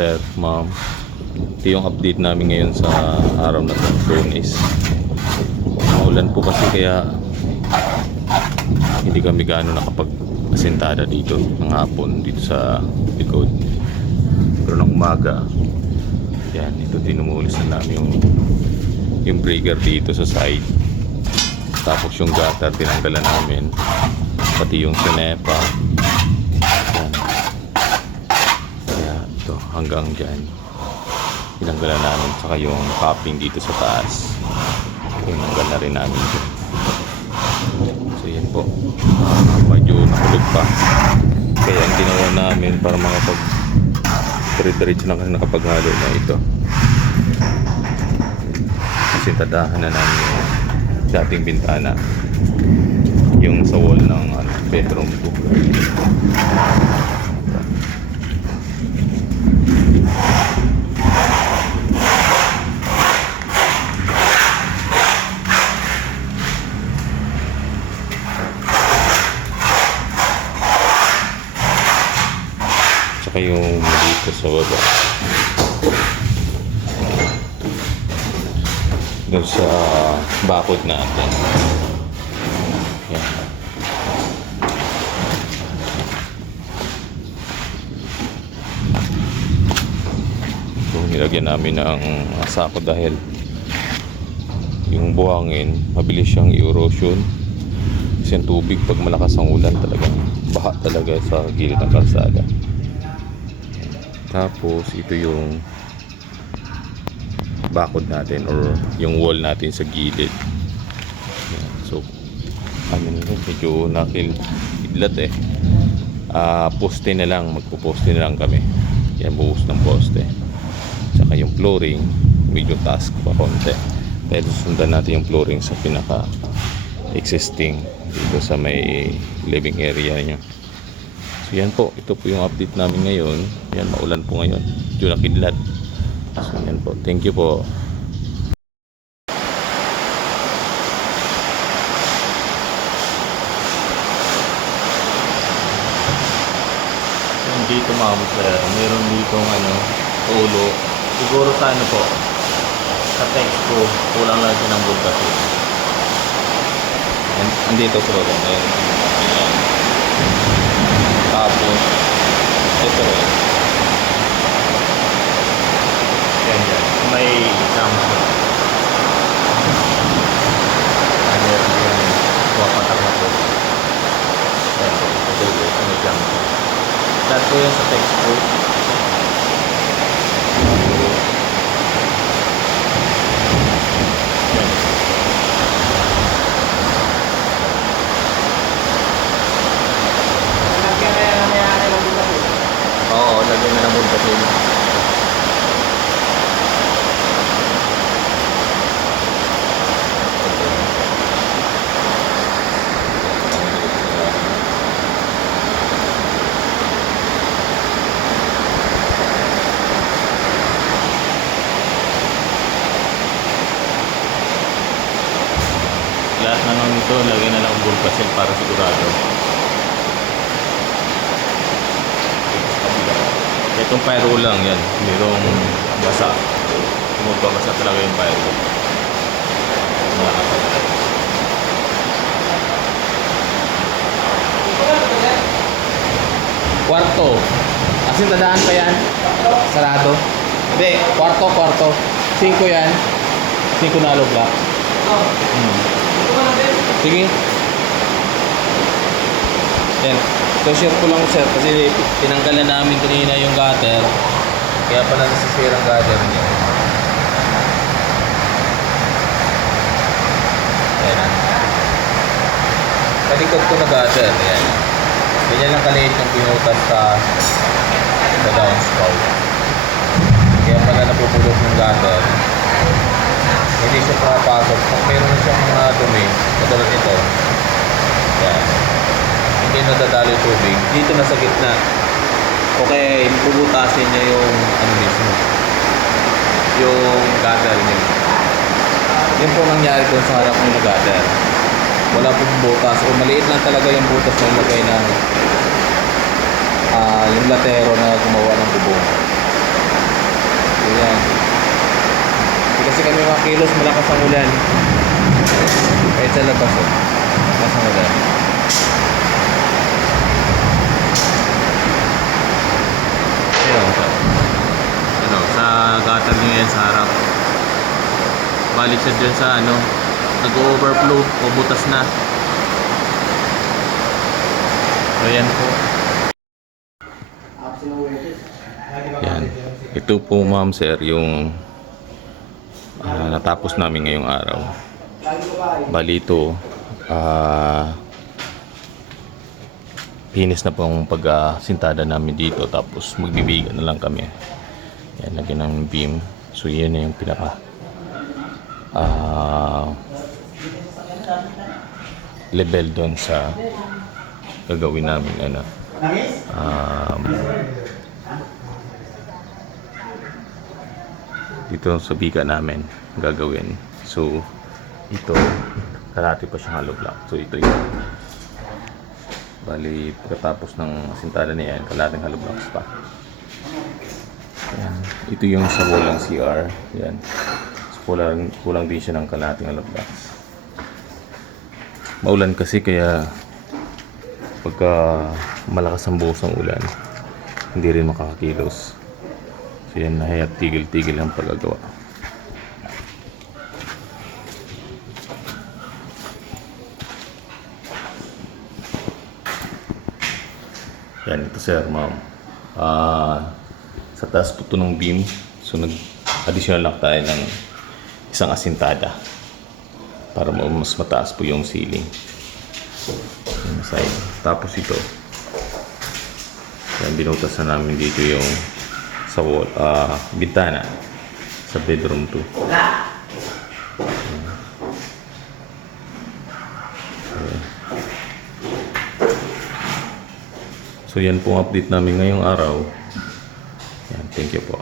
sir, ma'am. Ito yung update namin ngayon sa araw na ito, Lunes. Maulan po kasi kaya hindi kami gaano nakapag-asentada dito ng hapon dito sa likod. Pero ng umaga, yan, ito tinumulis na namin yung breaker dito sa side. Tapos yung gutter tinanggalan namin, pati yung sinepa. Yan. Kaya ito hanggang dyan tinanggalan namin, saka yung capping dito sa taas tinanggal na rin namin dyan. So yan po, medyo nakulog pa, kaya ang ginawa namin para makapag diretso na kasi nakapaghalo na ito, kasi tadahan na namin yung dating bintana, yung sa wall ng bedroom ko. Tsaka yung dito sa baba, doon sa bakod natin. Yan. So nilagyan namin ng sako dahil yung buhangin mabilis siyang erosion, kasi yung tubig pag malakas ang ulan talagang baha talaga sa gilid ng kalsada. Tapos ito yung bakod natin or yung wall natin sa gilid. Yan. So medyo nakidlat poste na lang, magpo-poste na lang kami. Yan, buhos ng poste. Tsaka yung flooring medyo task pa konti, dahil susundan natin yung flooring sa pinaka existing dito sa may living area niya. So yan po, ito po yung update namin ngayon. Yan, maulan po ngayon, medyo nakidlat. So yan po, thank you po. Dito ma'am sir, meron ditong ulo. Siguro sa po, sa text ko, kulang lang din ang bulbas. Andito sa loob, ayan. Tapos ito rin. Yan. May jump. Wapatak na po. Yan po. Ito may jump. Lahat po yan sa textbook. Oo, lagyan na ng bulbas yun. Lahat na lang ito, lagyan na lang ang bulbas yun para sigurado. Itong pyro lang yan, mayroong basa. Magbabasa talaga yung pyro. Kwarto. Asin tadaan pa yan? Sarado? Hindi, kwarto. 5 yan. 5 na log block. Sige. Yan. So share ko lang sir, kasi tinanggalan namin kanina yung gutter, kaya pala nasisira ang gutter niya. Ayan na. Kalikod ko na gutter. Ayan. Ganyan lang kaliit yung pinutas sa downspout. Kaya pala napupulot ng gutter. Hindi siya pumapasok. Kung meron siyang mga dumi, katulad ito. Ayan. Hindi nadadalo yung tubig dito na sa gitna, okay, bubutasin niya yung mismo, yung gutter niya. Yun po nangyari doon sa harap ng gutter. Wala pong butas o maliit lang talaga yung butas na ilagay ng yung latero na gumawa ng bubong. yan. Hindi kasi kami makilos, malakas ang ulan. Kahit sa labas, oh. Malakas ang ulan. Sa gutter nyo yan sa harap. Balik siya dyan sa nag-overflow o butas na. So yan po. Yan. Ito po ma'am sir yung natapos namin ngayong araw. Bali ito finish na pong pag-sintada namin dito, tapos magbibigan na lang kami. Yan, lagyan ng beam. So yun na yung pinaka level doon sa gagawin namin dito sa bika namin gagawin. So ito kalahati pa siyang hollow block. So ito yun. Bali pagkatapos ng sintada niya yan, kalahating hollow blocks pa. Yan. Ito yung sa walang CR. Yan. So, kulang din siya ng kalahating hollow blocks. Maulan kasi, kaya pagka malakas ang buhos ng ulan, hindi rin makakakilos. So yan, nahayat tigil-tigil ang paggagawa. Yan, ito sir, ma'am. Sa taas po ito ng beam. So nag-additional lang tayo ng isang asintada para mas mataas po yung ceiling. Yung side. Tapos ito. Yan, binutas na namin dito yung sa wall, bintana sa bedroom 2. So yan po ang update namin ngayong araw. Yan, thank you po.